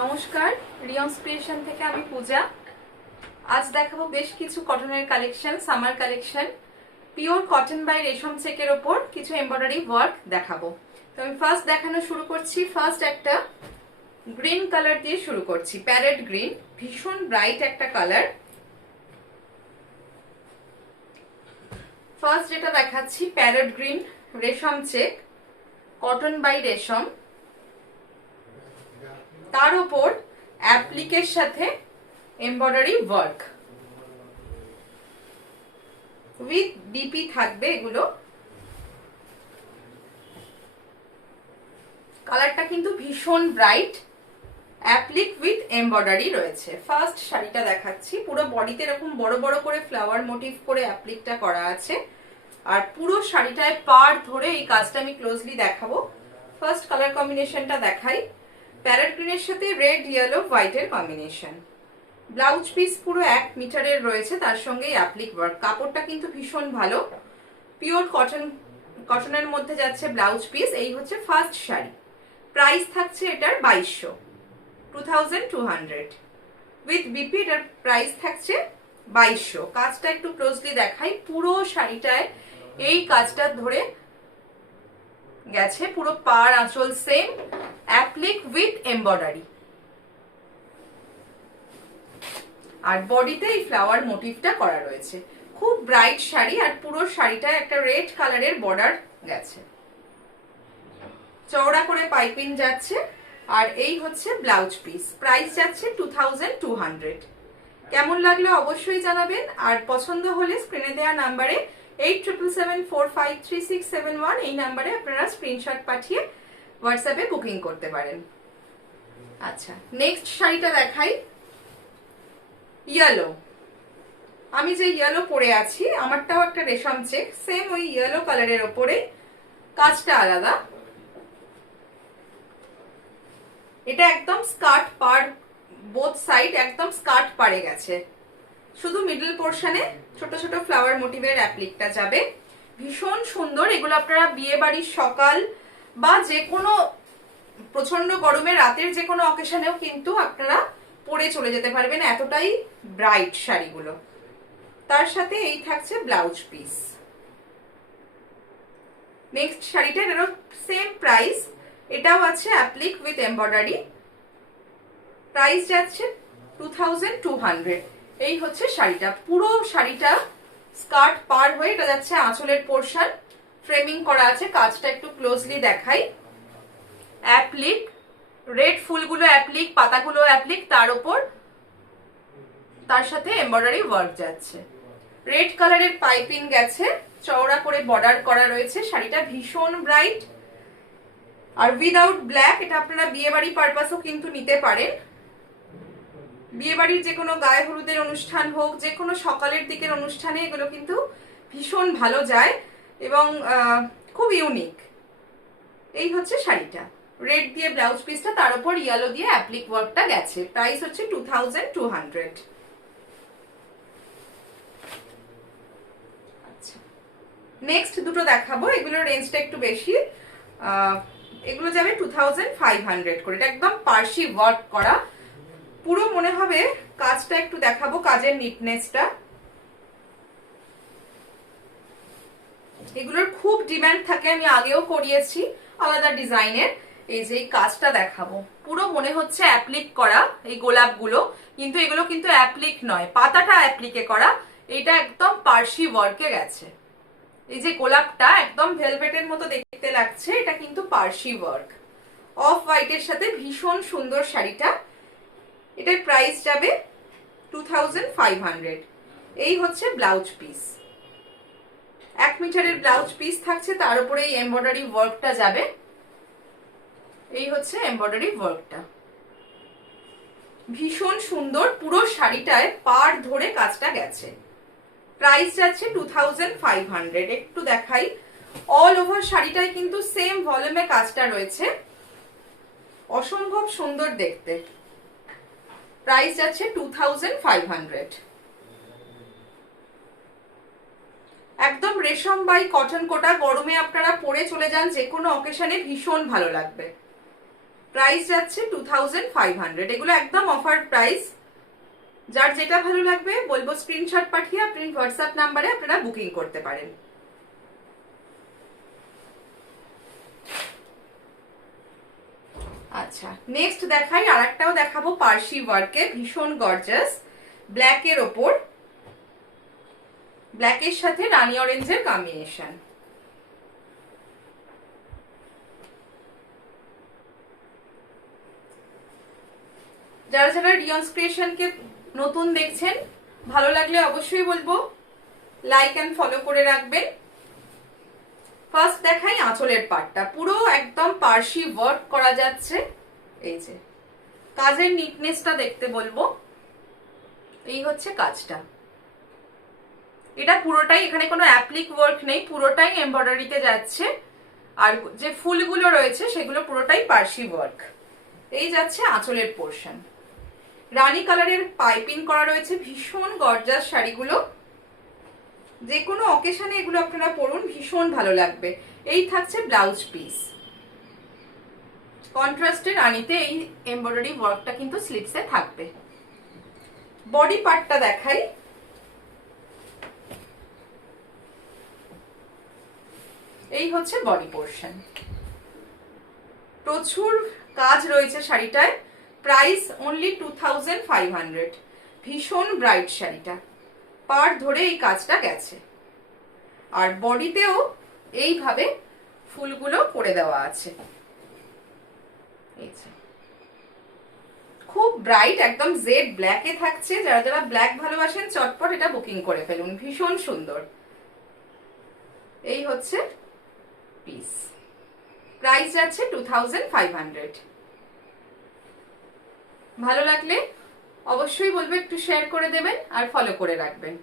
নমস্কার, রিয়ন্স ক্রিয়েশন থেকে আমি পূজা। আজ দেখাবো বেশ কিছু কটনের collection, summer collection. Pure cotton by রেশম চেকের ওপর কিছু এমব্রয়ডারি ওয়ার্ক দেখাবো। তো আমি ফার্স্ট দেখানো শুরু করছি। ফার্স্ট একটা গ্রিন কালার দিয়ে শুরু করছি, প্যারেট গ্রিন, ভীষণ ব্রাইট একটা কালার। ফার্স্ট যেটা দেখাচ্ছি প্যারেট গ্রিন, রেশম চেক, কটন বাই রেশম, তার উপর অ্যাপ্লিকের সাথে এমব্রয়ডারি ওয়ার্ক উইথ বিপি থাকবে। এগুলো কালারটা কিন্তু ভীষণ ব্রাইট, অ্যাপ্লিক উইথ এমব্রয়ডারি রয়েছে। ফার্স্ট শাড়িটা দেখাচ্ছি, পুরো বডিতে এরকম বড় বড় করে ফ্লাওয়ার মোটিভ করে অ্যাপ্লিকটা করা আছে, আর পুরো শাড়িটায় পাড় ধরে এই কাজটা আমি ক্লোজলি দেখাবো। ফার্স্ট কালার কম্বিনেশনটা দেখাই, প্যারেট গ্রিনের সাথে রেড ইয়েলো হোয়াইটের কম্বিনেশন। ব্লাউজ পিস পুরো 1 মিটারের রয়েছে, তার সঙ্গে অ্যাপ্লিক ওয়ার্ক। কাপড়টা কিন্তু ভীষণ ভালো, পিওর কটনের মধ্যে যাচ্ছে ব্লাউজ পিস। এই হচ্ছে ফার্স্ট শাড়ি। প্রাইস থাকছে এটার 2200 উইথ বিপি। এটার প্রাইস থাকছে 2200। কাজটা একটু ক্লোজলি দেখাই, পুরো শাড়িটায় এই কাজটা ধরে গেছে, পুরো পাড় আঁচল সেম, অ্যাপ্লিক উইথ এমব্রয়ডারি, আর বডিতে এই ফ্লাওয়ার মোটিভটা করা রয়েছে। খুব ব্রাইট শাড়ি, আর পুরো শাড়িটা একটা রেড কালারের বর্ডার গেছে, চওড়া করে পাইপিং যাচ্ছে। আর এই হচ্ছে ব্লাউজ পিস। প্রাইস যাচ্ছে 2200। কেমন লাগলো অবশ্যই জানাবেন, আর পছন্দ হলে স্ক্রিনে দেওয়া নাম্বারে 8777453671 এই নাম্বারে আপনারা স্ক্রিনশট পাঠিয়ে হোয়াটসঅ্যাপে বুকিং করতে পারেন। আচ্ছা, নেক্সট শাড়িটা দেখাই, ইয়েলো। আমি যে ইয়েলো পরে আছি, আমারটাও একটা রেশম চেক, সেম ওই ইয়েলো কালারের ওপরে, কাজটা আলাদা। এটা একদম স্কার্ট পাড়, বোথ সাইড একদম স্কার্ট পাড়ে গেছে, শুধু মিডল পোর্শনে ছোট ছোট ফ্লাওয়ার মোটিভের অ্যাপ্লিকটা যাবে। ভীষণ সুন্দর। এগুলো আপনারা বিয়ে বাড়ির সকাল বা যে কোনো প্রচন্ড গরমে রাতের যে কোনো অকেশনেও কিন্তু আপনারা পরে চলে যেতে পারবেন, এতটাই ব্রাইট শাড়িগুলো। তার সাথে এই থাকছে ব্লাউজ পিস। নেক্সট শাড়িটা, এটারও সেম প্রাইস, এটাও আছে অ্যাপ্লিক উইথ এমব্রয়ডারি। প্রাইস যাচ্ছে 2200। এই হচ্ছে শাড়িটা, পুরো শাড়িটা স্কার্ট পার হয়ে এটা যাচ্ছে আঁচলের পোর্শন, ফ্রেমিং করা আছে। কাজটা একটু ক্লোজলি দেখাই, অ্যাপ্লিক, রেড ফুলগুলো অ্যাপ্লিক, পাতাগুলো অ্যাপ্লিক, তার উপর তার সাথে এমব্রয়ডারি ওয়ার্ক যাচ্ছে। রেড কালারের পাইপিং গেছে, চওড়া করে বর্ডার করা রয়েছে। শাড়িটা ভীষণ ব্রাইট, আর উইদাউট ব্ল্যাক। এটা আপনারা বিয়ে বাড়ি পারপাসও কিন্তু নিতে পারেন। বিয়ে বাড়ির যে কোনো গায়ে হলুদের অনুষ্ঠান হোক, যে কোনো সকালের দিকের অনুষ্ঠানে এগুলো কিন্তু ভীষণ ভালো যায় এবং খুব ইউনিক। এই হচ্ছে শাড়িটা, রেড দিয়ে ব্লাউজ পিসটা, তার উপর ইয়েলো দিয়ে অ্যাপ্লিক ওয়ার্কটা গেছে। প্রাইস হচ্ছে 2200। আচ্ছা, নেক্সট দুটো দেখাবো, এগুলোর রেঞ্জটা একটু বেশি। এগুলো যাবে 2500 করে। এটা একদম পার্সি ওয়ার্ক করা, পুরো মনে হবে। কাজটা একটু দেখাবো, কাজের নিটনেসটা। এগুলোর খুব ডিমান্ড থাকে, আমি আগেও করিয়েছি আলাদা ডিজাইনের। এই যে এই কাজটা দেখাবো, পুরো মনে হচ্ছে অ্যাপ্লিক করা এই গোলাপগুলো, কিন্তু এগুলো কিন্তু অ্যাপ্লিক নয়, পাতাটা অ্যাপ্লিকে করা। এটা একদম পার্সি ওয়ার্কে গেছে। এই যে গোলাপটা একদম ভেলভেটের মতো দেখতে লাগছে, এটা কিন্তু পার্সি ওয়ার্ক। অফ হোয়াইটের সাথে ভীষণ সুন্দর শাড়িটা। এটার প্রাইস যাবে 2500। এই হচ্ছে ব্লাউজ পিস, 1 মিটারের ব্লাউজ পিস থাকছে, তার উপরে এই এমব্রয়ডারি ওয়ার্কটা যাবে। এই হচ্ছে এমব্রয়ডারি ওয়ার্কটা, ভীষণ সুন্দর। পুরো শাড়িটায় পাড় ধরে কাজটা গেছে। প্রাইস যাচ্ছে 2500। একটু দেখাই, অল ওভার শাড়িটায় কিন্তু সেম ভলিউমে কাজটা রয়েছে, অসম্ভব সুন্দর দেখতে। প্রাইস যাচ্ছে 2500। একদম রেশম বাই কটন কোটা, গরমে আপনারা পরে চলে যান যে কোনো অকেশনে, ভীষণ ভালো লাগবে। প্রাইস যাচ্ছে 2500। এগুলো একদম অফার প্রাইস। যার যেটা ভালো লাগবে বলবো স্ক্রিনশট পাঠিয়ে আপনি হোয়াটসঅ্যাপ নাম্বারে আপনারা বুকিং করতে পারেন। আচ্ছা, নেক্সট দেখাই, আর একটাও দেখাবো পার্সি ওয়ার্কে, ভীষণ গর্জাস, ব্ল্যাকের ওপর, ব্ল্যাকের সাথে রানী অরেঞ্জের কম্বিনেশন। যারা যারা রিয়ন্স ক্রিয়েশনকে নতুন দেখছেন, ভালো লাগলে অবশ্যই বলবো লাইক অ্যান্ড ফলো করে রাখবেন। ফার্স্ট দেখাই আঁচলের পাটটা, পুরো একদম পার্সি ওয়ার্ক করা যাচ্ছে। এই যে কাজের নিটনেসটা দেখতে বলবো, এই হচ্ছে কাজটা। এটা পুরোটাই, এখানে কোনো অ্যাপ্লিক ওয়ার্ক নেই, পুরোটাই এমব্রয়ডারিতে যাচ্ছে। আর যে ফুলগুলো রয়েছে সেগুলো পুরোটাই পার্সি ওয়ার্ক। এই যাচ্ছে আঁচলের পোর্শন, রানী কালারের পাইপিং করা রয়েছে। ভীষণ গর্জাস শাড়িগুলো, যে কোনো অকেশনে এগুলো আপনারা পরুন, ভীষণ ভালো লাগবে। এই থাকছে ব্লাউজ পিস, কন্ট্রাস্টে রানীতে এই এমব্রয়ডারি ওয়ার্কটা কিন্তু স্লিভসে থাকবে। বডি পার্টটা দেখাই, এই হচ্ছে বডি পোর্শন। প্রচুর কাজ রয়েছে শাড়িটায়, প্রাইস অনলি 2500। ভীষণ ব্রাইট শাড়িটা, পার ধরে এই কাজটা গেছে। আর বডিতেও এইভাবে ফুলগুলো করে দেওয়া আছে। খুব ব্রাইট, একদম জেড ব্ল্যাকে থাকছে। যারা যারা ব্ল্যাক ভালোবাসেন চটপট এটা বুকিং করে ফেলুন, ভীষণ সুন্দর। এই হচ্ছে পিস, প্রাইস যাচ্ছে 2500। ভালো লাগলে অবশ্যই বলবো একটু শেয়ার করে দেবেন আর ফলো করে রাখবেন।